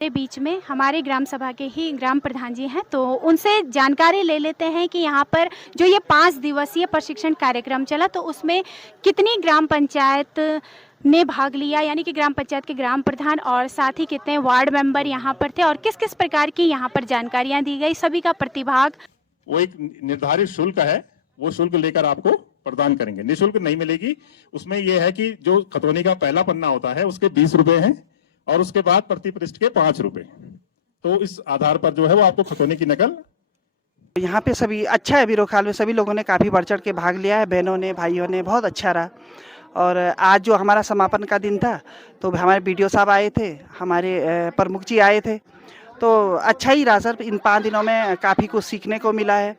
के बीच में हमारे ग्राम सभा के ही ग्राम प्रधान जी हैं, तो उनसे जानकारी ले लेते हैं कि यहाँ पर जो ये 5 दिवसीय प्रशिक्षण कार्यक्रम चला, तो उसमें कितनी ग्राम पंचायत ने भाग लिया, यानी कि ग्राम पंचायत के ग्राम प्रधान और साथ ही कितने वार्ड मेंबर यहाँ पर थे और किस-किस प्रकार की यहाँ पर जानकारियाँ दी गई, सभी का प्रतिभाग। वो एक निर्धारित शुल्क है, वो शुल्क लेकर आपको प्रदान करेंगे। निःशुल्क नहीं मिलेगी। उसमें यह है कि जो खतौनी का पहला पन्ना होता है उसके 20 रुपए हैं और उसके बाद प्रति पृष्ठ के 5 रुपए। तो इस आधार पर जो है वो आपको खतौनी की नकल। यहाँ पे सभी अच्छा है। बिरोखाल में सभी लोगों ने काफ़ी बढ़ चढ़ के भाग लिया है, बहनों ने, भाइयों ने, बहुत अच्छा रहा। और आज जो हमारा समापन का दिन था तो हमारे बीडीओ साहब आए थे, हमारे प्रमुख जी आए थे, तो अच्छा ही रहा सर। इन 5 दिनों में काफ़ी कुछ सीखने को मिला है।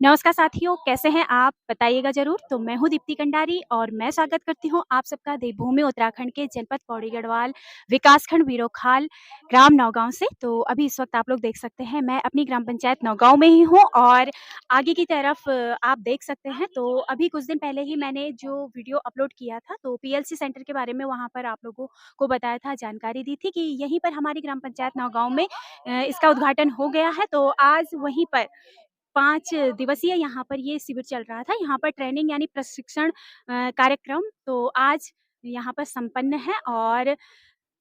नमस्कार साथियों, कैसे हैं आप? बताइएगा ज़रूर। तो मैं हूँ दीप्ति कंडारी और मैं स्वागत करती हूँ आप सबका देवभूमि उत्तराखंड के जनपद पौड़ी गढ़वाल विकासखंड बीरोखाल ग्राम नौगांव से। तो अभी इस वक्त आप लोग देख सकते हैं मैं अपनी ग्राम पंचायत नौगांव में ही हूँ और आगे की तरफ आप देख सकते हैं। तो अभी कुछ दिन पहले ही मैंने जो वीडियो अपलोड किया था तो पीएलसी सेंटर के बारे में वहाँ पर आप लोगों को बताया था, जानकारी दी थी कि यहीं पर हमारी ग्राम पंचायत नौगांव में इसका उद्घाटन हो गया है। तो आज वहीं पर 5 दिवसीय यहाँ पर ये शिविर चल रहा था। यहाँ पर ट्रेनिंग यानी प्रशिक्षण कार्यक्रम तो आज यहाँ पर संपन्न है और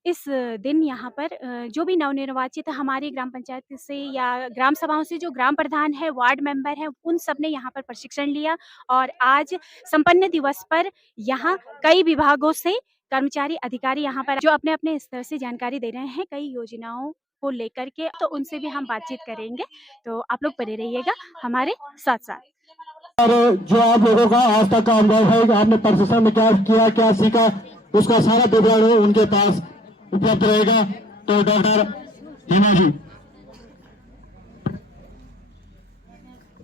इस दिन यहाँ पर जो भी नवनिर्वाचित हमारी ग्राम पंचायत से या ग्राम सभाओं से जो ग्राम प्रधान है, वार्ड मेंबर हैं, उन सब ने यहाँ पर प्रशिक्षण लिया और आज संपन्न दिवस पर यहाँ कई विभागों से कर्मचारी, अधिकारी यहाँ पर जो अपने-अपने स्तर से जानकारी दे रहे हैं कई योजनाओं को लेकर के, तो उनसे भी हम बातचीत करेंगे। तो आप लोग बने रहिएगा हमारे साथ-साथ। और जो आप लोगों का आज तक का अनुभव है, आपने प्रशिक्षण में क्या किया, क्या सीखा, उसका सारा विवरण उनके पास उपलब्ध रहेगा। तो डॉक्टर हेमा जी,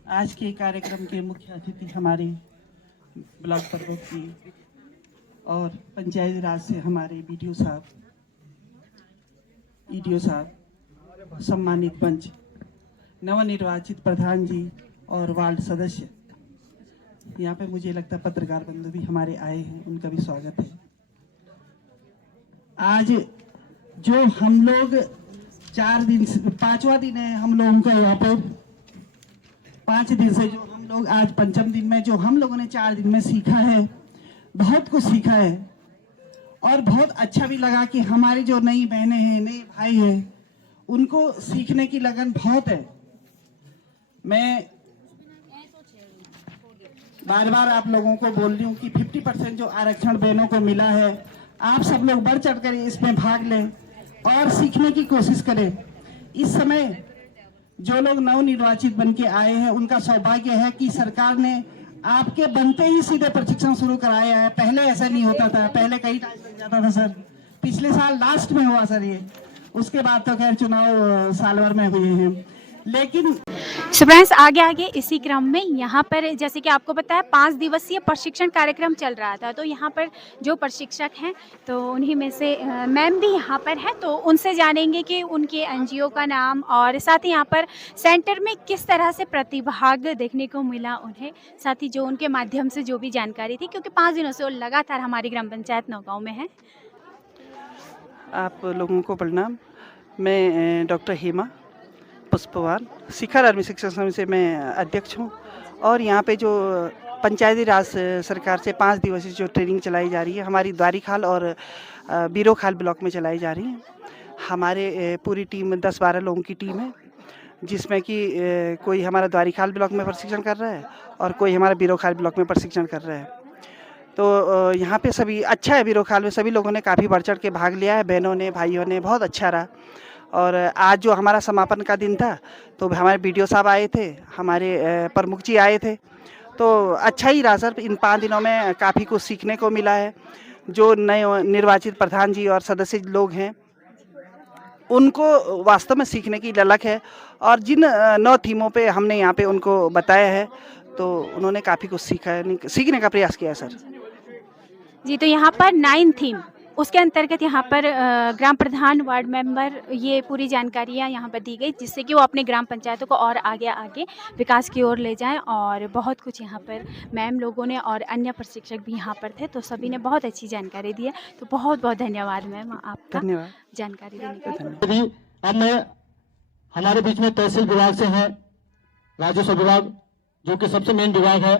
आज के कार्यक्रम के मुख्य अतिथि हमारे ब्लॉक प्रमुख जी और पंचायती राज से हमारे बीडीओ साहब, ईडीओ साहब, सम्मानित पंच, नवनिर्वाचित प्रधान जी और वार्ड सदस्य। यहाँ पे मुझे लगता है पत्रकार बंधु भी हमारे आए हैं, उनका भी स्वागत है। आज जो हम लोग 4 दिन, 5वां दिन है हम लोगों का यहाँ पर। 5 दिन से जो हम लोग आज 5वें दिन में जो हम लोगों ने 4 दिन में सीखा है, बहुत कुछ सीखा है और बहुत अच्छा भी लगा कि हमारी जो नई बहनें हैं, नए भाई हैं, उनको सीखने की लगन बहुत है। मैं बार बार आप लोगों को बोल रही हूँ कि 50% जो आरक्षण बहनों को मिला है, आप सब लोग बढ़ चढ़ कर इसमें भाग लें और सीखने की कोशिश करें। इस समय जो लोग नवनिर्वाचित बन के आए हैं, उनका सौभाग्य है कि सरकार ने आपके बनते ही सीधे प्रशिक्षण शुरू कराया है। पहले ऐसा नहीं होता था, पहले कई टाइम लग जाता था सर। पिछले साल लास्ट में हुआ सर ये, उसके बाद तो खैर चुनाव साल भर में हुए हैं। लेकिन फ्रेंड्स, आगे इसी क्रम में यहाँ पर जैसे कि आपको पता है 5 दिवसीय प्रशिक्षण कार्यक्रम चल रहा था, तो यहाँ पर जो प्रशिक्षक हैं तो उन्हीं में से मैम भी यहाँ पर हैं, तो उनसे जानेंगे कि उनके एनजीओ का नाम और साथ ही यहाँ पर सेंटर में किस तरह से प्रतिभाग देखने को मिला उन्हें, साथ ही जो उनके माध्यम से जो भी जानकारी थी, क्योंकि 5 दिनों से वो लगातार हमारी ग्राम पंचायत नौगांव में है। आप लोगों को प्रणाम। मैं डॉक्टर हेमा पुष्पवान, शिखर आर्मी शिक्षण समिति से मैं अध्यक्ष हूँ और यहाँ पे जो पंचायती राज सरकार से 5 दिवसीय जो ट्रेनिंग चलाई जा रही है, हमारी द्वारीखाल और बीरोखाल ब्लॉक में चलाई जा रही है। हमारे पूरी टीम 10-12 लोगों की टीम है, जिसमें कि कोई हमारा द्वारीखाल ब्लॉक में प्रशिक्षण कर रहा है और कोई हमारा बीरोखाल ब्लॉक में प्रशिक्षण कर रहा है। तो यहाँ पे सभी अच्छा है। बीरोखाल में सभी लोगों ने काफ़ी बढ़ चढ़ के भाग लिया है, बहनों ने, भाइयों ने, बहुत अच्छा रहा। और आज जो हमारा समापन का दिन था तो हमारे बीडीओ साहब आए थे, हमारे प्रमुख जी आए थे, तो अच्छा ही रहा सर। इन 5 दिनों में काफ़ी कुछ सीखने को मिला है। जो नए निर्वाचित प्रधान जी और सदस्य लोग हैं, उनको वास्तव में सीखने की ललक है और जिन 9 थीमों पे हमने यहाँ पे उनको बताया है, तो उन्होंने काफ़ी कुछ सीखने का प्रयास किया है सर। जी, तो यहाँ पर 9 थीम उसके अंतर्गत यहाँ पर ग्राम प्रधान, वार्ड मेंबर, ये पूरी जानकारियाँ यहाँ पर दी गई, जिससे कि वो अपने ग्राम पंचायतों को और आगे विकास की ओर ले जाएं। और बहुत कुछ यहाँ पर मैम लोगों ने और अन्य प्रशिक्षक भी यहाँ पर थे, तो सभी ने बहुत अच्छी जानकारी दी है। तो बहुत बहुत धन्यवाद मैम आपका धन्यवाद। जानकारी देने के लिए। अभी अब मैं हमारे बीच में तहसील विभाग से है, राजस्व विभाग जो कि सबसे मेन विभाग है।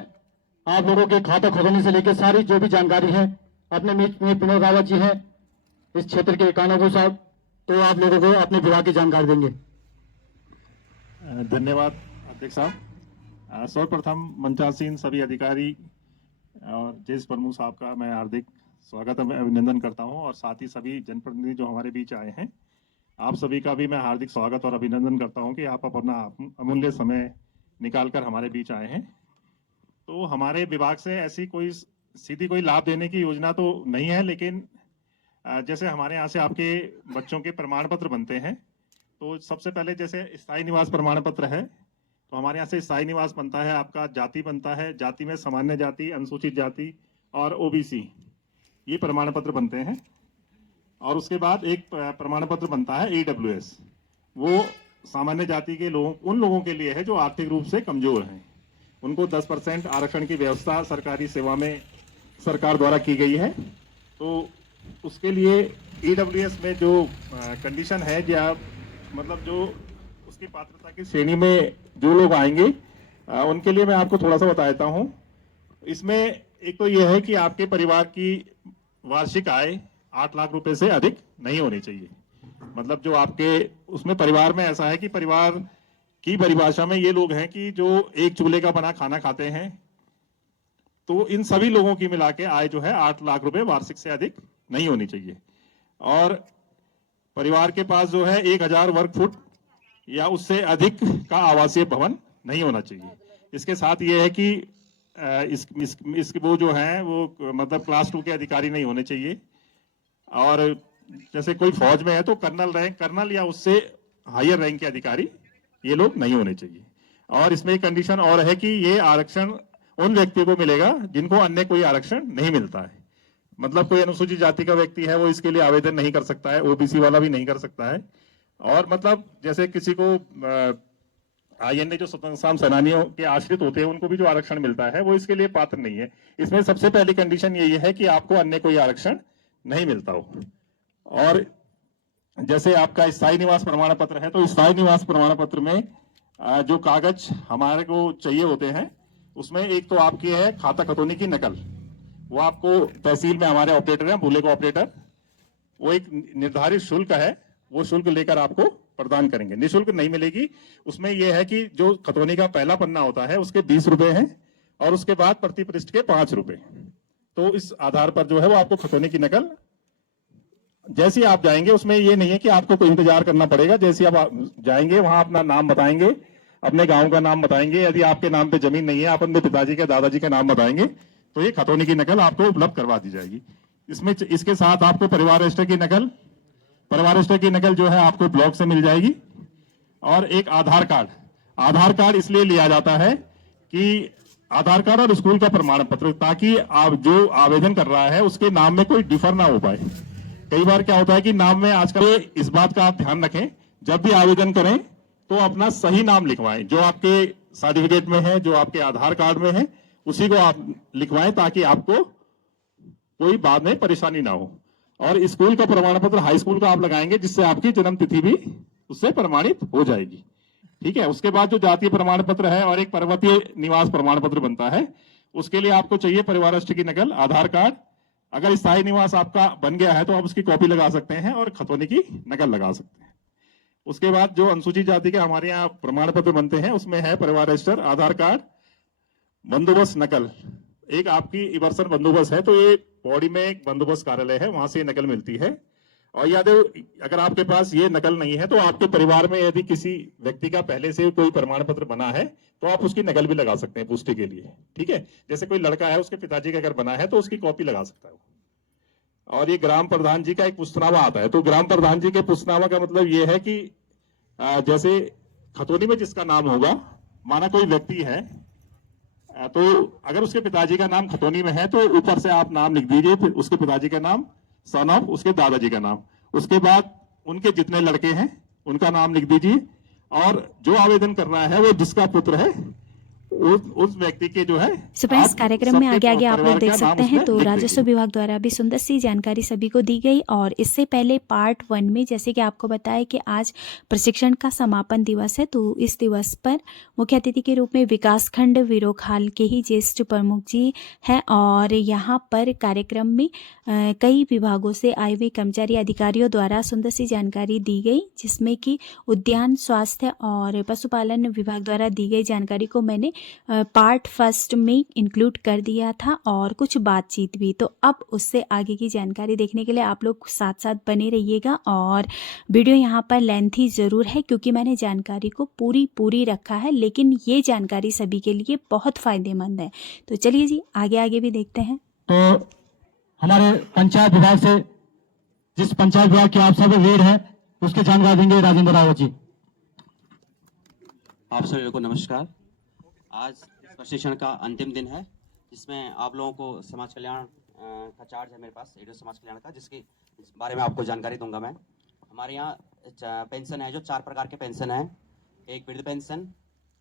आप लोगों के खाता खोलने से लेकर सारी जो भी जानकारी है अपने बीच में विनोद रावत जी है, इस क्षेत्र के कानून साहब, तो आप लोगों को अपने विभाग की जानकारी देंगे। धन्यवाद अध्यक्ष साहब। सर्वप्रथम मंचासीन सभी अधिकारी और जेस प्रमुख साहब का मैं हार्दिक स्वागत अभिनंदन करता हूं, और साथ ही सभी जनप्रतिनिधि जो हमारे बीच आए हैं, आप सभी का भी मैं हार्दिक स्वागत और अभिनंदन करता हूं कि आप अपना अमूल्य समय निकालकर हमारे बीच आए हैं। तो हमारे विभाग से ऐसी कोई सीधी कोई लाभ देने की योजना तो नहीं है, लेकिन जैसे हमारे यहाँ से आपके बच्चों के प्रमाण पत्र बनते हैं, तो सबसे पहले जैसे स्थायी निवास प्रमाण पत्र है, तो हमारे यहाँ से स्थायी निवास बनता है, आपका जाति बनता है, जाति में सामान्य जाति, अनुसूचित जाति और ओबीसी, ये प्रमाण पत्र बनते हैं। और उसके बाद एक प्रमाण पत्र बनता है ईडब्ल्यूएस, वो सामान्य जाति के लोगों, उन लोगों के लिए है जो आर्थिक रूप से कमजोर हैं, उनको 10% आरक्षण की व्यवस्था सरकारी सेवा में सरकार द्वारा की गई है। तो उसके लिए ईडब्ल्यूएस में जो कंडीशन है, या मतलब जो उसकी पात्रता की श्रेणी में जो लोग आएंगे, उनके लिए मैं आपको थोड़ा सा बता देता हूं। इसमें एक तो यह है कि आपके परिवार की वार्षिक आय 8 लाख रुपए से अधिक नहीं होनी चाहिए। मतलब जो आपके उसमें परिवार में ऐसा है कि परिवार की परिभाषा में ये लोग हैं कि जो एक चूल्हे का बना खाना खाते हैं, तो इन सभी लोगों की मिला के आय जो है 8 लाख रुपए वार्षिक से अधिक नहीं होनी चाहिए। और परिवार के पास जो है 1000 वर्ग फुट या उससे अधिक का आवासीय भवन नहीं होना चाहिए। इसके साथ ये है कि वो जो है वो मतलब क्लास 2 के अधिकारी नहीं होने चाहिए। और जैसे कोई फौज में है तो कर्नल या उससे हायर रैंक के अधिकारी ये लोग नहीं होने चाहिए। और इसमें एक कंडीशन और है कि ये आरक्षण उन व्यक्तियों को मिलेगा जिनको अन्य कोई आरक्षण नहीं मिलता है। मतलब कोई अनुसूचित जाति का व्यक्ति है वो इसके लिए आवेदन नहीं कर सकता है, ओबीसी वाला भी नहीं कर सकता है। और मतलब जैसे किसी को आईएनए जो स्वतंत्रता सेनानियों के आश्रित होते हैं उनको भी जो आरक्षण मिलता है वो इसके लिए पात्र नहीं है। इसमें सबसे पहली कंडीशन यही है कि आपको अन्य कोई आरक्षण नहीं मिलता हो। और जैसे आपका स्थायी निवास प्रमाण पत्र है, तो स्थायी निवास प्रमाण पत्र में जो कागज हमारे को चाहिए होते हैं, उसमें एक तो आपकी है खाता खतौनी की नकल, वो आपको तहसील में हमारे ऑपरेटर हैं, भूले को ऑपरेटर, वो एक निर्धारित शुल्क है, वो शुल्क लेकर आपको प्रदान करेंगे। निःशुल्क नहीं मिलेगी। उसमें यह है कि जो खतौनी का पहला पन्ना होता है उसके 20 रुपए हैं, और उसके बाद प्रति पृष्ठ के 5 रुपए। तो इस आधार पर जो है वो आपको खतौनी की नकल जैसे आप जाएंगे, उसमें ये नहीं है कि आपको कोई इंतजार करना पड़ेगा। जैसे आप जाएंगे वहां अपना नाम बताएंगे, अपने गांव का नाम बताएंगे, यदि आपके नाम पे जमीन नहीं है आप अपने पिताजी के दादाजी का नाम बताएंगे, तो ये खतौनी की नकल आपको उपलब्ध करवा दी जाएगी। इसके साथ आपको परिवार रजिस्टर की नकल जो है आपको ब्लॉक से मिल जाएगी। और एक आधार कार्ड इसलिए लिया जाता है कि आधार कार्ड और स्कूल का प्रमाण पत्र, ताकि आप जो आवेदन कर रहा है उसके नाम में कोई डिफर ना हो पाए। कई बार क्या होता है कि नाम में आजकल इस बात का आप ध्यान रखें, जब भी आवेदन करें तो अपना सही नाम लिखवाएं, जो आपके सर्टिफिकेट में है, जो आपके आधार कार्ड में है, उसी को आप लिखवाएं, ताकि आपको कोई बाद में परेशानी ना हो। और स्कूल का प्रमाण पत्र हाई स्कूल का आप लगाएंगे, जिससे आपकी जन्म तिथि भी उससे प्रमाणित हो जाएगी। ठीक है। उसके बाद जो जातीय प्रमाण पत्र है और एक पर्वतीय निवास प्रमाण पत्र बनता है, उसके लिए आपको चाहिए परिवार रजिस्टर की नकल, आधार कार्ड। अगर स्थायी निवास आपका बन गया है तो आप उसकी कॉपी लगा सकते हैं और खतौनी की नकल लगा सकते हैं। उसके बाद जो अनुसूचित जाति के हमारे यहाँ प्रमाण पत्र बनते हैं, उसमें है परिवार रजिस्टर, आधार कार्ड, बंदोबस्त नकल। एक आपकी इवर्सन बंदोबस्त है, तो ये पौड़ी में एक बंदोबस्त कार्यालय है, वहां से नकल मिलती है। और याद है, अगर आपके पास ये नकल नहीं है तो आपके परिवार में यदि किसी व्यक्ति का पहले से कोई प्रमाण पत्र बना है तो आप उसकी नकल भी लगा सकते हैं पुष्टि के लिए। ठीक है। जैसे कोई लड़का है, उसके पिताजी का अगर बना है तो उसकी कॉपी लगा सकता है। और ये ग्राम प्रधान जी का एक पुस्तनामा आता है, तो ग्राम प्रधान जी के पुस्तनामा का मतलब ये है कि जैसे खतौनी में जिसका नाम होगा, माना कोई व्यक्ति है, तो अगर उसके पिताजी का नाम खतौनी में है तो ऊपर से आप नाम लिख दीजिए, फिर उसके पिताजी का नाम, सन ऑफ उसके दादाजी का नाम, उसके बाद उनके जितने लड़के हैं उनका नाम लिख दीजिए, और जो आवेदन कर रहा है वो जिसका पुत्र है उस व्यक्ति के जो है सो फ्रेंड्स, आप कार्यक्रम में सबके आगे आप लोग परिवार देख का नाम सकते हैं उसमें तो लिख राजस्व दीजिए। विभाग द्वारा भी सुंदर सी जानकारी सभी को दी गई। और इससे पहले पार्ट 1 में जैसे कि आपको बताया कि आज प्रशिक्षण का समापन दिवस है, तो इस दिवस पर मुख्य अतिथि के रूप में विकासखंड विरोखाल के ही ज्येष्ठ प्रमुख जी हैं। और यहाँ पर कार्यक्रम में कई विभागों से आए हुए कर्मचारी अधिकारियों द्वारा सुंदर सी जानकारी दी गई, जिसमें कि उद्यान, स्वास्थ्य और पशुपालन विभाग द्वारा दी गई जानकारी को मैंने पार्ट फर्स्ट में इंक्लूड कर दिया था, और कुछ बातचीत भी। तो अब उससे आगे की जानकारी देखने के लिए आप लोग साथ साथ बने रहिएगा। और वीडियो यहाँ पर लेंथी ज़रूर है क्योंकि मैंने जानकारी को पूरी रखा है, लेकिन ये जानकारी सभी के लिए बहुत फ़ायदेमंद है। तो चलिए जी, आगे भी देखते हैं। तो हमारे पंचायत विभाग से, जिस पंचायत विभाग के आप सब वीर हैं, उसकी जानकारी देंगे राजेंद्र रावत जी। आप सभी लोगों को नमस्कार। आज प्रशिक्षण का अंतिम दिन है, जिसमें आप लोगों को समाज कल्याण का चार्ज है मेरे पास, एडो समाज कल्याण का, जिसके बारे में आपको जानकारी दूंगा मैं। हमारे यहाँ पेंशन है, जो 4 प्रकार के पेंशन है। एक वृद्ध पेंशन,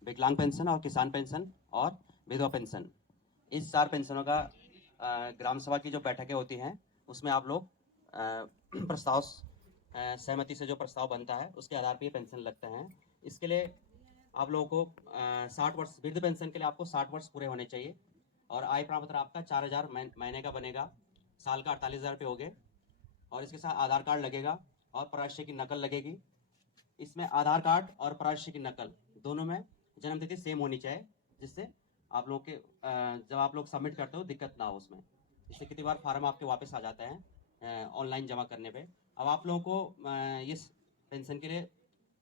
विकलांग पेंशन और किसान पेंशन और विधवा पेंशन। इस 4 पेंशनों का ग्राम सभा की जो बैठकें होती हैं उसमें आप लोग प्रस्ताव सहमति से जो प्रस्ताव बनता है उसके आधार पर ये पेंशन लगते हैं। इसके लिए आप लोगों को 60 वर्ष, वृद्ध पेंशन के लिए आपको 60 वर्ष पूरे होने चाहिए, और आय प्रमाण पत्र आपका 4000 महीने का बनेगा, साल का 48,000 रुपये हो गए, और इसके साथ आधार कार्ड लगेगा और पराश्रय की नकल लगेगी। इसमें आधार कार्ड और पराश्रय की नकल दोनों में जन्म तिथि सेम होनी चाहिए, जिससे आप लोग के जब आप लोग सबमिट करते हो दिक्कत ना हो उसमें। इससे कितनी बार फार्म आपके वापस आ जाते हैं ऑनलाइन जमा करने पे। अब आप लोगों को इस पेंशन के लिए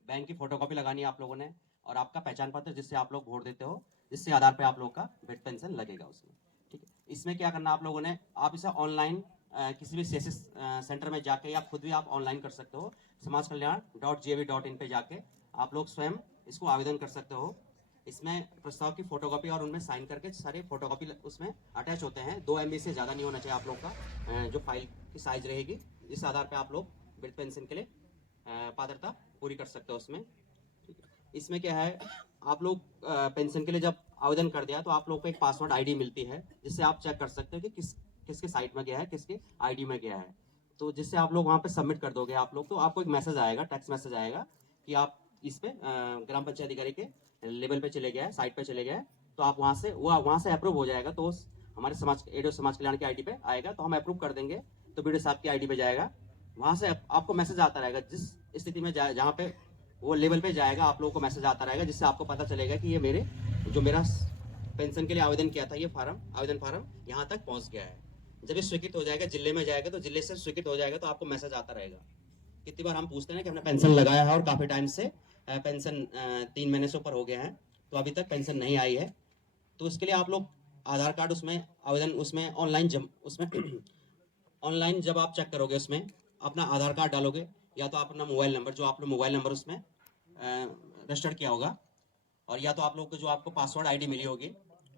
बैंक की फोटोकॉपी लगानी है आप लोगों ने, और आपका पहचान पत्र जिससे आप लोग वोट देते हो, जिससे आधार पे आप लोग का वृद्ध पेंशन लगेगा उसमें। ठीक है, इसमें क्या करना आप लोगों ने, आप इसे ऑनलाइन किसी भी सीएससी सेंटर में जाके या खुद भी आप ऑनलाइन कर सकते हो। समाजकल्याण.gov.in पे जाके आप लोग स्वयं इसको आवेदन कर सकते हो। इसमें प्रस्ताव की फोटोकॉपी और उनमें साइन करके सारे फोटोकॉपी उसमें अटैच होते हैं। 2 MB से ज़्यादा नहीं होना चाहिए आप लोग का जो फाइल की साइज रहेगी। इस आधार पर आप लोग वृद्ध पेंशन के लिए पात्रता पूरी कर सकते हो उसमें। इसमें क्या है, आप लोग पेंशन के लिए जब आवेदन कर दिया तो आप लोग को एक पासवर्ड आईडी मिलती है, जिससे आप चेक कर सकते हो कि किसके साइट में गया है, किसके आईडी में गया है। तो जिससे आप लोग वहाँ पे सबमिट कर दोगे आप लोग, तो आपको एक मैसेज आएगा, टेक्स्ट मैसेज आएगा कि आप इस पे ग्राम पंचायत अधिकारी के लेवल पे चले गए, साइट पे चले गए, तो आप वहाँ से अप्रूव हो जाएगा। तो हमारे एडो समाज कल्याण की आईडी पे आएगा, तो हम अप्रूव कर देंगे, तो बीडीओ साहब की आईडी पे जाएगा। वहाँ से आपको मैसेज आता रहेगा, जिस स्थिति में जहाँ पे वो लेवल पे जाएगा आप लोगों को मैसेज आता रहेगा, जिससे आपको पता चलेगा कि ये मेरा पेंशन के लिए आवेदन किया था, ये आवेदन फार्म यहाँ तक पहुँच गया है। जब ये स्वीकृत हो जाएगा, जिले में जाएगा, तो जिले से स्वीकृत हो जाएगा, तो आपको मैसेज आता रहेगा। कितनी बार हम पूछते हैं कि हमने पेंशन लगाया है और काफ़ी टाइम से पेंशन 3 महीने से ऊपर हो गया है, तो अभी तक पेंशन नहीं आई है। तो इसके लिए आप लोग आधार कार्ड उसमें आवेदन उसमें ऑनलाइन जब आप चेक करोगे, उसमें अपना आधार कार्ड डालोगे, या तो आप अपना मोबाइल नंबर, जो आप लोग मोबाइल नंबर उसमें रजिस्टर्ड किया होगा, और या तो आप लोग को जो आपको पासवर्ड आईडी मिली होगी,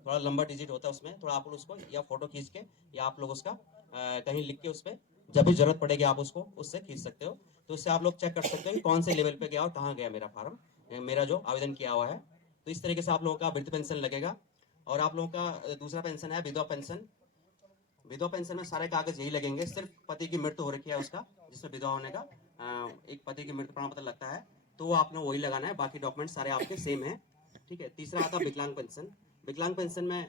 थोड़ा लंबा डिजिट होता है उसमें, थोड़ा आप लोग उसको या फोटो खींच के या आप लोग उसका कहीं लिख के उस पर जब भी जरूरत पड़ेगी आप उसको उससे खींच सकते हो। तो इससे आप लोग चेक कर सकते हो कि कौन से लेवल पे गया और कहाँ गया मेरा फार्म, मेरा जो आवेदन किया हुआ है। तो इस तरीके से आप लोगों का वृद्ध पेंशन लगेगा। और आप लोगों का दूसरा पेंशन है विधवा पेंशन। विधवा पेंशन में सारे कागज यही लगेंगे, सिर्फ पति की मृत्यु हो रखी है उसका, जिसमें विधवा होने का एक पति की मृत्यु प्रमाण पत्र लगता है, तो वो आपने वही लगाना है, बाकी डॉक्यूमेंट सारे आपके सेम है। ठीक है, तीसरा आता है विकलांग पेंशन। विकलांग पेंशन में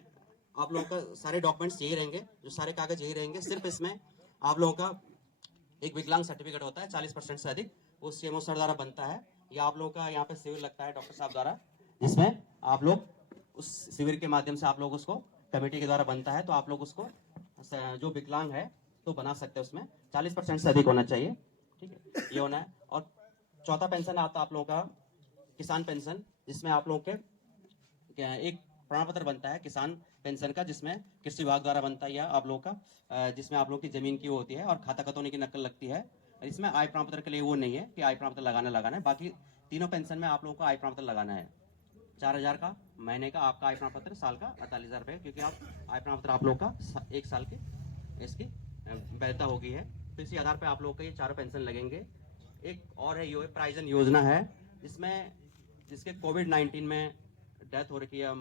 आप लोगों का सारे डॉक्यूमेंट्स यही रहेंगे, जो सारे कागज यही रहेंगे, सिर्फ इसमें आप लोगों का एक विकलांग सर्टिफिकेट होता है 40% से अधिक, वो सीएमओ सर द्वारा बनता है, या आप लोगों का यहाँ पे शिविर लगता है डॉक्टर साहब द्वारा, जिसमें आप लोग उस शिविर के माध्यम से आप लोग उसको कमेटी के द्वारा बनता है, तो आप लोग उसको जो विकलांग है तो बना सकते हैं। उसमें 40% से अधिक होना चाहिए। ठीक है, ये होना है। और चौथा पेंशन आता है आप लोगों का किसान पेंशन, जिसमें आप लोगों के एक प्रमाण पत्र बनता है किसान पेंशन का, जिसमें कृषि विभाग द्वारा बनता है, या आप लोगों का जिसमें आप लोग की जमीन की वो होती है और खाता खतौनी की नकल लगती है। इसमें आय प्रमाण पत्र के लिए वो नहीं है कि आय प्रमाण पत्र लगाना है, बाकी तीनों पेंशन में आप लोगों को आय प्रमाण पत्र लगाना है। 4000 का महीने का आपका आय प्रमाण पत्र, साल का 48,000 रुपये, क्योंकि आप आय प्रमाण पत्र आप लोग का 1 साल की इसकी वैधता हो गई है। तो इसी आधार पे आप लोगों को ये चारों पेंशन लगेंगे। एक और है ये प्राइजन योजना है, जिसमें जिसके कोविड-19 में डेथ हो रखी है,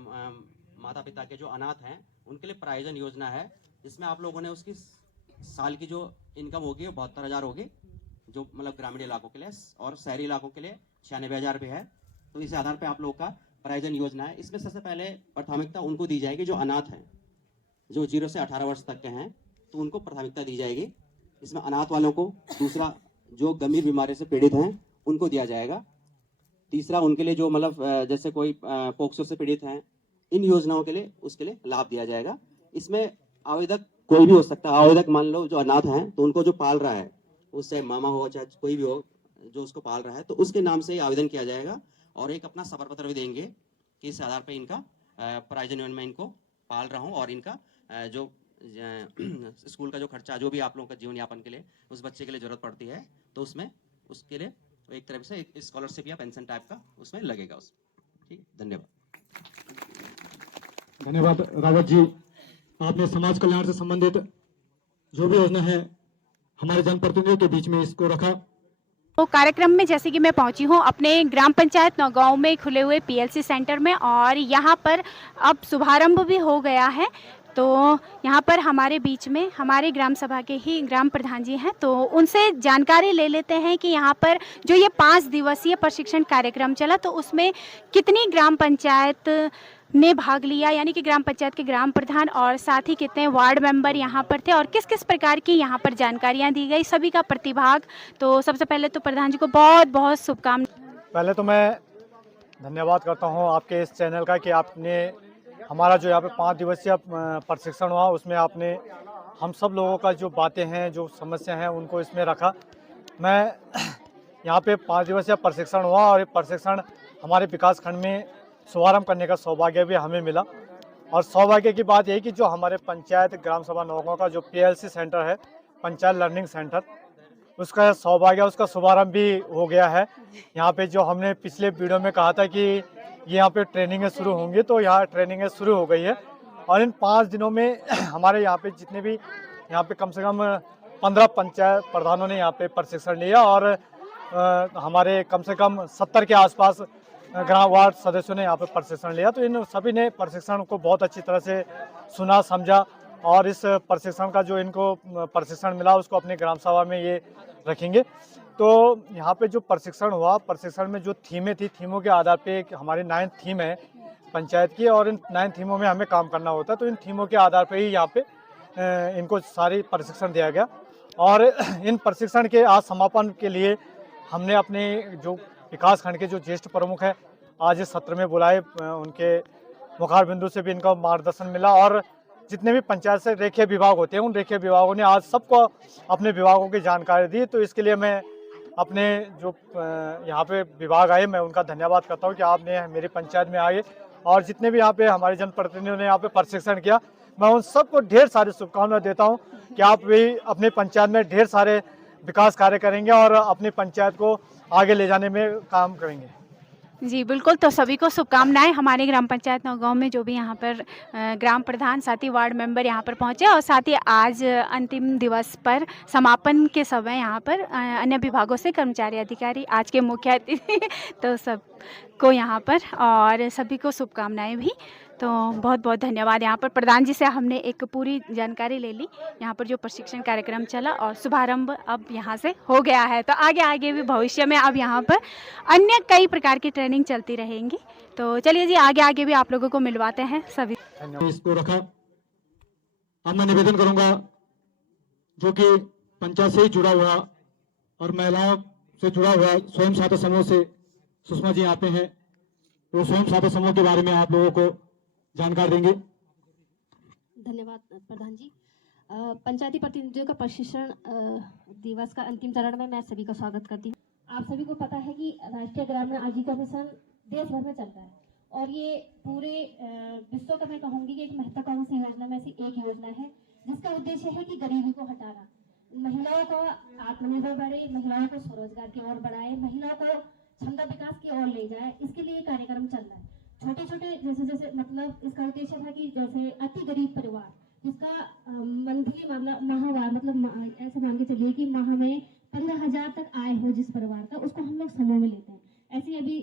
माता पिता के जो अनाथ हैं उनके लिए प्राइजन योजना है, जिसमें आप लोगों ने उसकी साल की जो इनकम होगी वो 72,000 होगी, जो मतलब ग्रामीण इलाकों के लिए, और शहरी इलाकों के लिए 96,000 रुपये है। तो इस आधार पे आप लोगों का प्राइजन योजना है। इसमें सबसे पहले प्राथमिकता उनको दी जाएगी जो अनाथ हैं, जो 0 से 18 वर्ष तक के हैं, तो उनको प्राथमिकता दी जाएगी इसमें, अनाथ वालों को। दूसरा, जो गंभीर बीमारी से पीड़ित हैं उनको दिया जाएगा। तीसरा, उनके लिए जो मतलब जैसे कोई पोक्सो से पीड़ित हैं, इन योजनाओं के लिए उसके लिए लाभ दिया जाएगा। इसमें आवेदक कोई भी हो सकता है। आवेदक मान लो जो अनाथ हैं तो उनको जो पाल रहा है, उससे मामा हो चाहे कोई भी हो जो उसको पाल रहा है, तो उसके नाम से ही आवेदन किया जाएगा, और एक अपना सबर पत्र भी देंगे कि इस आधार पर इनका प्राइजन में इनको पाल रहा हूँ, और इनका जो स्कूल का जो खर्चा जो भी आप लोगों का जीवन यापन के लिए उस बच्चे के लिए जरूरत पड़ती है, तो उसमें उसके लिए एक तरह से एक स्कॉलरशिप या पेंशन टाइप का उसमें लगेगा उसमें। ठीक, धन्यवाद। धन्यवाद रावत जी। आपने समाज कल्याण से संबंधित जो भी योजना है हमारे जनप्रतिनिधियों के बीच में इसको रखा। तो कार्यक्रम में जैसे कि मैं पहुंची हूं अपने ग्राम पंचायत नौगांव में खुले हुए पीएलसी सेंटर में, और यहां पर अब शुभारंभ भी हो गया है। तो यहाँ पर हमारे बीच में हमारे ग्राम सभा के ही ग्राम प्रधान जी हैं, तो उनसे जानकारी ले लेते हैं कि यहाँ पर जो ये 5 दिवसीय प्रशिक्षण कार्यक्रम चला तो उसमें कितनी ग्राम पंचायत ने भाग लिया, यानी कि ग्राम पंचायत के ग्राम प्रधान और साथ ही कितने वार्ड मेंबर यहाँ पर थे और किस किस प्रकार की यहाँ पर जानकारियाँ दी गई, सभी का प्रतिभाग। तो सबसे पहले तो प्रधान जी को बहुत बहुत शुभकामनाएं। पहले तो मैं धन्यवाद करता हूँ आपके इस चैनल का कि आपने हमारा जो यहाँ पे 5 दिवसीय प्रशिक्षण हुआ उसमें आपने हम सब लोगों का जो बातें हैं, जो समस्या हैं, उनको इसमें रखा। मैं यहाँ पे 5 दिवसीय प्रशिक्षण हुआ और ये प्रशिक्षण हमारे विकास खंड में शुभारंभ करने का सौभाग्य भी हमें मिला। और सौभाग्य की बात यही कि जो हमारे पंचायत ग्राम सभा नौगांव का जो पीएलसी सेंटर है, पंचायत लर्निंग सेंटर, उसका सौभाग्य, उसका शुभारंभ भी हो गया है। यहाँ पे जो हमने पिछले वीडियो में कहा था कि यहाँ पे ट्रेनिंगें शुरू होंगी, तो यहाँ ट्रेनिंगें शुरू हो गई है। और इन 5 दिनों में हमारे यहाँ पे जितने भी यहाँ पे कम से कम 15 पंचायत प्रधानों ने यहाँ पे प्रशिक्षण लिया और हमारे कम से कम 70 के आसपास ग्राम वार्ड सदस्यों ने यहाँ पे प्रशिक्षण लिया। तो इन सभी ने प्रशिक्षण को बहुत अच्छी तरह से सुना, समझा, और इस प्रशिक्षण का जो इनको प्रशिक्षण मिला उसको अपने ग्राम सभा में ये रखेंगे। तो यहाँ पे जो प्रशिक्षण हुआ, प्रशिक्षण में जो थीमें थी, थीमों के आधार पे हमारी 9 थीम है पंचायत की, और इन 9 थीमों में हमें काम करना होता है। तो इन थीमों के आधार पे ही यहाँ पे इनको सारी प्रशिक्षण दिया गया। और इन प्रशिक्षण के आज समापन के लिए हमने अपने जो विकास खंड के जो ज्येष्ठ प्रमुख हैं आज इस सत्र में बुलाए, उनके मुखार बिंदु से भी इनका मार्गदर्शन मिला। और जितने भी पंचायत से रेखीय विभाग होते हैं उन रेखीय विभागों ने आज सबको अपने विभागों की जानकारी दी। तो इसके लिए मैं अपने जो यहाँ पे विभाग आए, मैं उनका धन्यवाद करता हूँ कि आपने मेरी पंचायत में आए, और जितने भी यहाँ पे हमारे जनप्रतिनिधियों ने यहाँ पे प्रशिक्षण किया, मैं उन सबको ढेर सारी शुभकामनाएं देता हूँ कि आप भी अपनी पंचायत में ढेर सारे विकास कार्य करेंगे और अपनी पंचायत को आगे ले जाने में काम करेंगे। जी बिल्कुल, तो सभी को शुभकामनाएं। हमारे ग्राम पंचायत नौगांव में जो भी यहाँ पर ग्राम प्रधान, साथ ही वार्ड मेंबर यहाँ पर पहुँचे, और साथ ही आज अंतिम दिवस पर समापन के समय यहाँ पर अन्य विभागों से कर्मचारी, अधिकारी, आज के मुख्य अतिथि तो सबको यहाँ पर, और सभी को शुभकामनाएं भी। तो बहुत बहुत धन्यवाद। यहाँ पर प्रधान जी से हमने एक पूरी जानकारी ले ली, यहाँ पर जो प्रशिक्षण कार्यक्रम चला और शुभारंभ अब यहाँ से हो गया है। तो आगे आगे भी भविष्य में अब यहाँ पर अन्य कई प्रकार की ट्रेनिंग चलती रहेंगी। तो चलिए जी, आगे आगे भी आप लोगों को मिलवाते हैं सभी। इसको रखा। अब मैं निवेदन करूंगा जो कि पंचायत से ही जुड़ा हुआ और महिलाओं से जुड़ा हुआ स्वयं सहायता समूह से सुषमा जी यहाँ पे हैं, वो स्वयं सहायता समूह के बारे में आप लोगों को जानकारी देंगे। धन्यवाद प्रधान जी। पंचायती प्रतिनिधियों का प्रशिक्षण दिवस का अंतिम चरण में मैं सभी का स्वागत करती हूँ। आप सभी को पता है कि राष्ट्रीय ग्रामीण आजीविका मिशन देश भर में चलता है, और ये पूरे विश्व का मैं कहूँगी कि एक महत्वाकांक्षी योजना में से एक योजना है, जिसका उद्देश्य है कि गरीबी को हटाना, महिलाओं को आत्मनिर्भर बढ़े, महिलाओं को स्वरोजगार की ओर बढ़ाए, महिलाओं को क्षमता विकास की ओर ले जाए। इसके लिए कार्यक्रम चल रहा है। छोटे छोटे जैसे मतलब इसका उद्देश्य था कि जैसे अति गरीब परिवार जिसका मंथली माहवार मतलब ऐसा मान के चलिए कि माह में 15,000 तक आय हो जिस परिवार का, उसको हम लोग समूह में लेते हैं। ऐसे अभी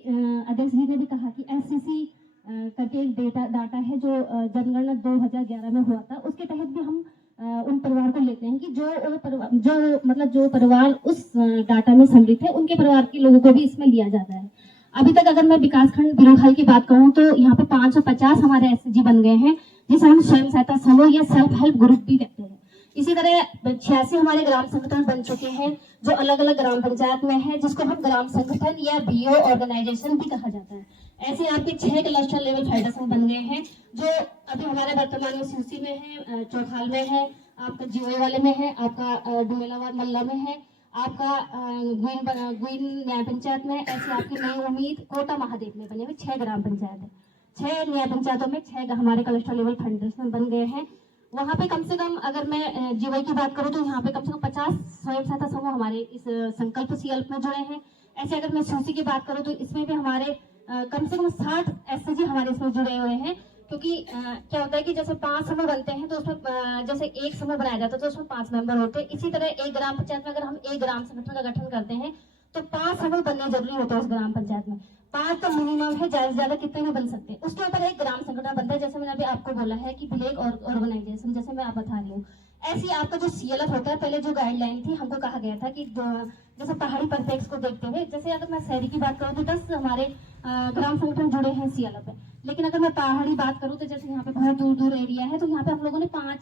अध्यक्ष जी ने भी कहा कि SCC करके एक डाटा है जो जनगणना 2011 में हुआ था, उसके तहत भी हम उन परिवार को लेते हैं कि जो परिवार उस डाटा में सम्मिलित है, उनके परिवार के लोगों को भी इसमें लिया जाता है। अभी तक अगर मैं विकासखंड बिरोखाल की बात करूं तो यहाँ पे 550 हमारे SCG बन गए हैं, जिसे हम स्वयं सहायता समूह या सेल्फ हेल्प ग्रुप भी कहते हैं। इसी तरह 86 हमारे ग्राम संगठन बन चुके हैं जो अलग अलग ग्राम पंचायत में है, जिसको हम ग्राम संगठन या BO ऑर्गेनाइजेशन भी कहा जाता है। ऐसे आपके 6 क्लस्टर लेवल फेडरेशन बन गए हैं जो अभी हमारे वर्तमान में सूसी में है, चौखाल में है, आपका जीओ वाले में है, आपका डुमेलावाद मल्ला में है, आपका गुइन न्याय पंचायत में। ऐसे आपकी नई उम्मीद कोटा महादेव में बने हुए 6 ग्राम पंचायत है। 6 न्याय पंचायतों में 6 हमारे क्लस्टर लेवल फेडरेशन बन गए हैं। वहाँ पे कम से कम अगर मैं जीवाई की बात करूँ तो यहाँ पे कम से कम 50 स्वयं सहायता समूह हमारे इस संकल्प CLP में जुड़े हैं। ऐसे अगर मैं सूची की बात करूँ तो इसमें भी हमारे कम से कम 60 SCG हमारे इसमें जुड़े हुए हैं, क्योंकि क्या होता है कि जैसे 5 समूह बनते हैं तो उसमें जैसे एक समूह बनाया जाता है तो उसमें 5 मेंबर होते हैं। इसी तरह एक ग्राम पंचायत में अगर हम एक ग्राम संगठन का गठन करते हैं तो 5 समूह बनने जरूरी होते हैं उस ग्राम पंचायत में। 5 तो मिनिमम है, ज्यादा से ज्यादा कितने भी बन सकते हैं। उसके ऊपर एक ग्राम संगठन बनता है, जैसे मैंने अभी आपको बोला है कि विलेज ऑर्गेनाइजेशन, जैसे मैं आप बता रही हूँ। ऐसी आपका जो CLF होता है, पहले जो गाइडलाइन थी हमको कहा गया था कि जैसे पहाड़ी परिप्रेक्ष्य को देखते हुए, जैसे अगर मैं शहरी की बात करूँ तो 10 हमारे ग्राम संगठन जुड़े हैं CLF में। लेकिन अगर मैं पहाड़ी बात करूँ तो जैसे यहाँ पे बहुत दूर दूर एरिया है, तो यहाँ पे हम लोगों ने 5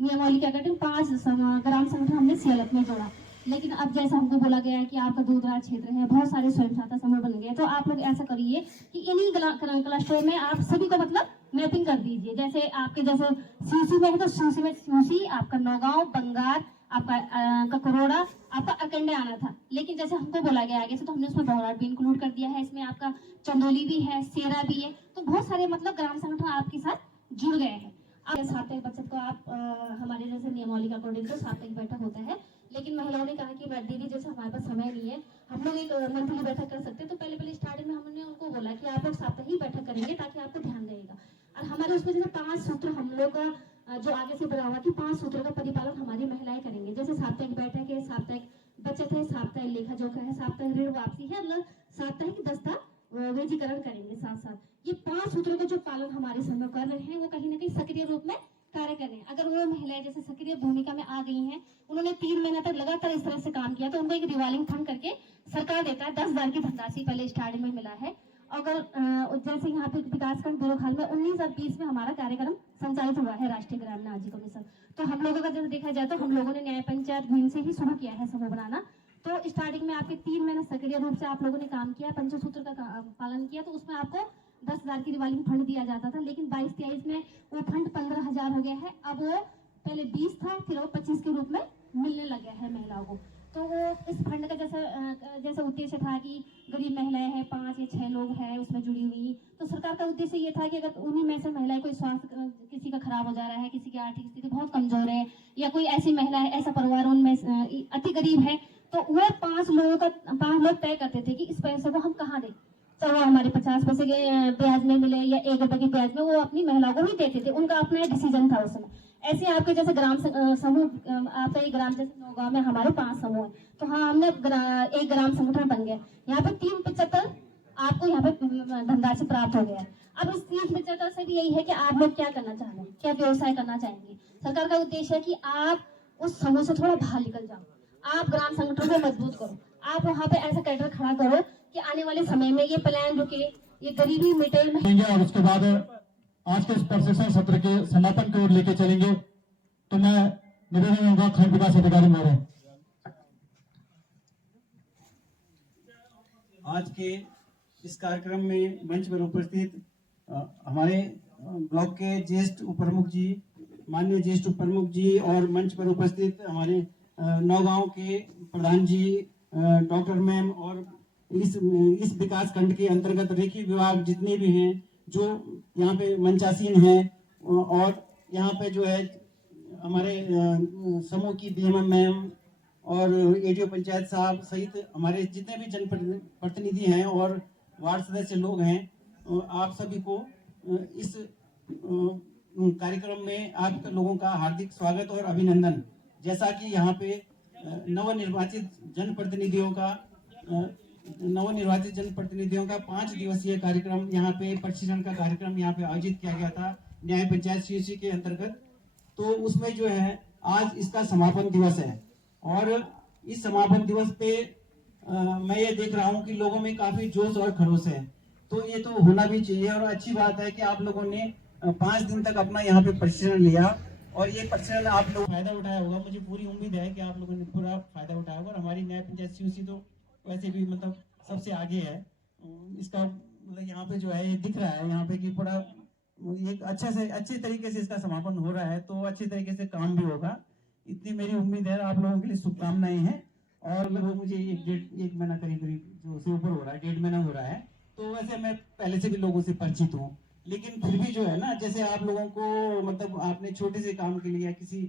नियमावली क्या कहते हैं 5 ग्राम संगठन हमने CLF में जोड़ा। लेकिन अब जैसा हमको बोला गया है कि आपका दूर दराज क्षेत्र है, बहुत सारे स्वयं सहायता समूह बन गए, तो आप लोग ऐसा करिए कि इन्हीं क्लस्टर में आप सभी को मतलब मैपिंग कर दीजिए। जैसे आपके जैसे सूसी में है तो सूसी में सूसी, आपका नौगांव, बंगार, आपका ककरोड़ा, आपका अकंडे आना था। लेकिन जैसे हमको बोला गया आगे से तो हमने उसमें बौराट भी इंक्लूड कर दिया है, इसमें आपका चंदौली भी है, सेरा भी है, तो बहुत सारे मतलब ग्राम संगठन आपके साथ जुड़ गए हैं। अब साप्ताहिक बचत को आप हमारे जैसे नियमावली का अकॉर्डिंग तो साप्ताहिक बैठक होता है, लेकिन महिलाओं ने कहा कि दीदी जैसे हमारे पास समय नहीं है, हम लोग एक मंथली बैठक कर सकते हैं। तो पहले स्टार्टिंग में हमने उनको बोला कि आप लोग साप्ताहिक बैठक करेंगे ताकि आपको ध्यान रहेगा। और हमारे उसमें जैसे 5 सूत्र हम लोग का जो आगे से बढ़ा हुआ कि 5 सूत्रों का परिपालन हमारी महिलाएं करेंगे। जैसे साप्ताहिक बैठक है, साप्ताहिक बचत है, साप्ताहिक लेखा जोखा है, साप्ताहिक ऋण वापसी है, मतलब साप्ताहिक दस्तावेजीकरण करेंगे। साथ साथ ये 5 सूत्रों का जो पालन हमारे समय कर रहे हैं वो कहीं ना कहीं सक्रिय रूप में कार्य करें। अगर वो महिलाएं जैसे सक्रिय भूमिका में आ गई हैं, उन्होंने 3 महीने तक लगातार इस तरह से काम किया, तो उनको एक रिवॉल्विंग फंड करके सरकार देता है 10,000 की धनराशि पहले स्टार्टिंग में मिला है। अगर जैसे यहाँ पे विकासखंड बिरोखाल में 19 और 20 में हमारा कार्यक्रम संचालित हुआ है राष्ट्रीय ग्रामीण आजीविका मिशन, तो हम लोगों का जैसे देखा जाए तो हम लोगों ने न्याय पंचायत गुइन से ही शुरू किया है समूह बनाना। तो स्टार्टिंग में आपके 3 महीने सक्रिय रूप से आप लोगों ने काम किया, पंचसूत्र का पालन किया, तो उसमें आपको 10,000 की रिवॉल्विंग फंड दिया जाता था। लेकिन 22-23 में वो फंड 15,000 हो गया है। अब वो पहले 20 था, फिर वो 25 के रूप में मिलने लग गया है महिलाओं को। तो वो इस फंड का जैसा उद्देश्य था कि गरीब महिलाएं हैं, 5 या 6 लोग हैं उसमें जुड़ी हुई, तो सरकार का उद्देश्य ये था कि अगर उन्हीं में से महिलाएं कोई स्वास्थ्य किसी का खराब हो जा रहा है, किसी की आर्थिक स्थिति बहुत कमजोर है, या कोई ऐसी महिला है, ऐसा परिवार उनमें अति गरीब है, तो वो 5 लोग तय करते थे कि इस पैसे को हम कहाँ दें। चाहे वो हमारे 50 पैसे के ब्याज में मिले या 1 रुपए के ब्याज में, वो अपनी महिलाओं को ही देते थे, उनका अपना डिसीजन था उसमें। ऐसे आपके जैसे ग्राम समूह, आपका एक ग्राम जैसे नौगांव में हमारे 5 समूह है, तो हाँ हमने एक ग्राम संगठन बन गया। यहाँ पे 375 आपको यहाँ पे धनराशि प्राप्त हो गया है। अब इस 375 से भी यही है कि आप लोग क्या करना चाह रहे हैं, क्या व्यवसाय करना चाहेंगे। सरकार का उद्देश्य है कि आप उस समूह से थोड़ा बाहर निकल जाओ, आप ग्राम संगठन को मजबूत करो, आप वहाँ पे ऐसा कैडर खड़ा करो कि आने वाले समय में ये प्लान रुके, ये गरीबी मिटे। और उसके बाद आज के इस प्रशिक्षण सत्र के समापन की ओर लेके चलेंगे। तो मैं निवेदन होगा खंड विकास अधिकारी महोदय। आज के इस कार्यक्रम में मंच पर उपस्थित हमारे ब्लॉक के ज्येष्ठ उप प्रमुख जी, माननीय ज्येष्ठ उप प्रमुख जी, और मंच पर उपस्थित हमारे नौगांव के प्रधान जी, डॉक्टर मैम, और इस विकास खंड के अंतर्गत रेखी विभाग जितने भी हैं जो यहाँ पे मंचासीन हैं, और यहाँ पे जो है हमारे समूह की DMM मैम और ADO पंचायत साहब सहित हमारे जितने भी जनप्रतिनिधि हैं और वार्ड सदस्य लोग हैं, आप सभी को इस कार्यक्रम में आप लोगों का हार्दिक स्वागत और अभिनंदन। जैसा कि यहाँ पे नवनिर्वाचित जनप्रतिनिधियों का 5 दिवसीय कार्यक्रम, यहाँ पे प्रशिक्षण का कार्यक्रम यहाँ पे आयोजित किया गया था न्याय पंचायत सीओसी के अंतर्गत। तो उसमें जो है आज इसका समापन दिवस है और इस समापन दिवस पे मैं ये देख रहा हूँ कि लोगों में काफी जोश और खरोश है। तो ये तो होना भी चाहिए और अच्छी बात है कि आप लोगों ने 5 दिन तक अपना यहाँ पे प्रशिक्षण लिया और ये प्रशिक्षण आप लोग फायदा उठाया होगा। मुझे पूरी उम्मीद है कि आप लोगों ने पूरा फायदा उठाया होगा और हमारी न्याय पंचायत सीओसी तो वैसे भी मतलब सबसे आगे है। इसका मतलब यहाँ पे जो है ये दिख रहा है यहाँ पे कि पूरा एक अच्छे तरीके से इसका समापन हो रहा है, तो अच्छे तरीके से काम भी होगा, इतनी मेरी उम्मीद है। आप लोगों के लिए शुभकामनाएं हैं। और लगभग मुझे एक महीना करीब जो से ऊपर हो रहा है, 1.5 महीना हो रहा है। तो वैसे मैं पहले से भी लोगों से परिचित हूँ, लेकिन फिर भी जो है ना, जैसे आप लोगों को मतलब आपने छोटे से काम के लिए या किसी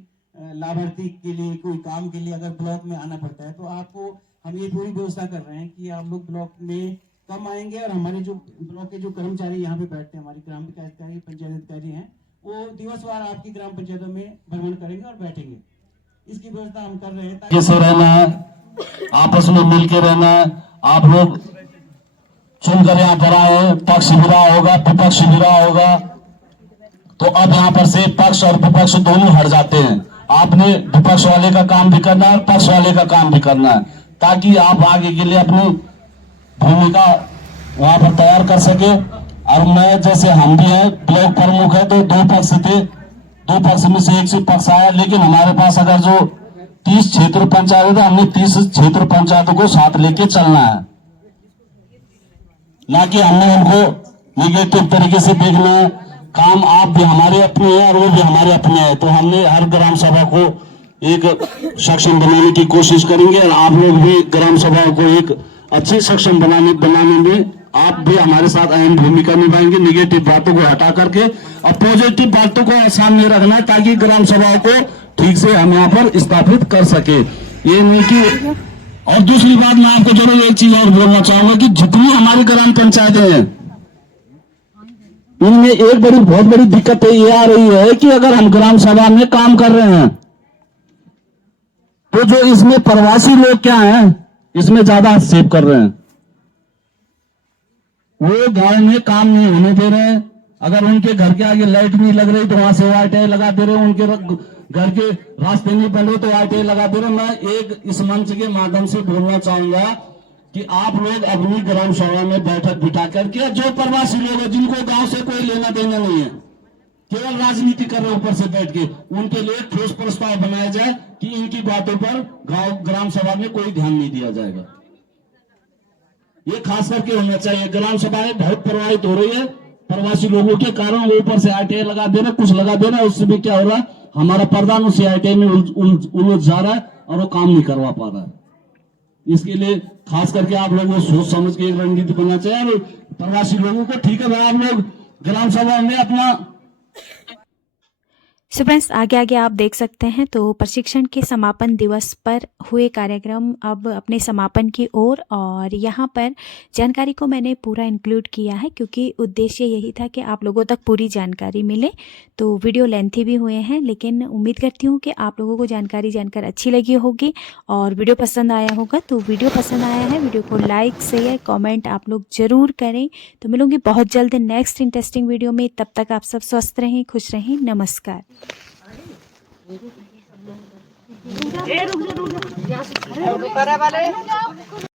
लाभार्थी के लिए कोई काम के लिए अगर ब्लॉक में आना पड़ता है, तो आपको हम ये पूरी व्यवस्था कर रहे हैं कि आप लोग ब्लॉक में कम आएंगे और हमारे जो ब्लॉक के जो कर्मचारी यहाँ पे बैठते हैं, हमारे ग्राम विकास अधिकारी, पंचायत अधिकारी हैं, वो दिवसवार आपकी ग्राम पंचायतों में भ्रमण करेंगे और बैठेंगे। इसकी व्यवस्था हम कर रहे हैं ताकि कैसे रहना है, आपस में मिलकर रहना है। आप लोग चुनकर यहाँ पर आए, पक्ष भी रहा होगा, विपक्ष भी रहा होगा, तो अब यहाँ पर से पक्ष और विपक्ष दोनों हट जाते हैं। आपने विपक्ष वाले का काम भी करना है, पक्ष वाले का काम भी करना है, ताकि आप आगे के लिए अपनी भूमिका वहां पर तैयार कर सके। और मैं जैसे हम भी हैं, ब्लॉक प्रमुख है, तो 2 पक्ष थे, 2 पक्ष में से एक से पक्ष आया, लेकिन हमारे पास अगर जो 30 क्षेत्र पंचायत है, हमने 30 क्षेत्र पंचायतों को साथ लेके चलना है, ना कि हमने उनको निगेटिव तरीके से देखना है। काम आप भी हमारे अपने हैं और वो भी हमारे अपने हैं, तो हमने हर ग्राम सभा को एक सक्षम बनाने की कोशिश करेंगे और आप लोग भी ग्राम सभा को एक अच्छी सक्षम बनाने में आप भी हमारे साथ अहम भूमिका निभाएंगे। निगेटिव बातों को हटा करके और पॉजिटिव बातों को सामने रखना, ताकि ग्राम सभाओं को ठीक से हम यहाँ पर स्थापित कर सके। ये नहीं कि और दूसरी बात मैं आपको जरूर एक चीज और बोलना चाहूंगा कि जितनी हमारी ग्राम पंचायतें हैं, इनमें एक बहुत बड़ी दिक्कत ये आ रही है कि अगर हम ग्राम सभा में काम कर रहे हैं, तो जो इसमें प्रवासी लोग क्या हैं, इसमें ज्यादा हस्तक्षेप कर रहे हैं। वो गांव में काम नहीं होने दे रहे हैं। अगर उनके घर के आगे लाइट नहीं लग रही तो वहां से आईटीआई लगा दे रहे हैं, उनके घर के रास्ते नहीं बन रहे तो आईटीआई लगा दे रहे। मैं एक इस मंच के माध्यम से बोलना चाहूंगा कि आप लोग अपनी ग्राम सभा में बैठक बिठा करके जो प्रवासी लोग हैं, जिनको गांव से कोई लेना देना नहीं है, केवल राजनीति कर रहे ऊपर से बैठ के, उनके लिए ठोस प्रस्ताव बनाया जाए कि इनकी बातों पर ग्राम सभा में कोई ध्यान नहीं दिया जाएगा। ये खास करके होना चाहिए। ग्राम सभाएं बहुत प्रभावित हो रही है प्रवासी लोगों के कारण, वो ऊपर से आईटीआई लगा दे रहे, कुछ लगा दे रहे, उससे भी क्या हो रहा है, हमारा प्रधान उसी आईटीआई में उलझ जा रहा है और वो काम नहीं करवा पा रहा है। इसके लिए खास करके आप लोगों को सोच समझ के एक रणनीति बनना चाहिए और प्रवासी लोगों को ठीक है भाई, आप लोग ग्राम सभा में अपना। सो फ्रेंड्स, आगे आप देख सकते हैं तो प्रशिक्षण के समापन दिवस पर हुए कार्यक्रम अब अपने समापन की ओर, और यहाँ पर जानकारी को मैंने पूरा इंक्लूड किया है क्योंकि उद्देश्य यही था कि आप लोगों तक पूरी जानकारी मिले। तो वीडियो लेंथी भी हुए हैं, लेकिन उम्मीद करती हूँ कि आप लोगों को जानकारी जानकर अच्छी लगी होगी और वीडियो पसंद आया होगा। तो वीडियो पसंद आया है, वीडियो को लाइक शेयर कमेंट आप लोग ज़रूर करें। तो मिलूंगी बहुत जल्द नेक्स्ट इंटरेस्टिंग वीडियो में। तब तक आप सब स्वस्थ रहें, खुश रहें, नमस्कार।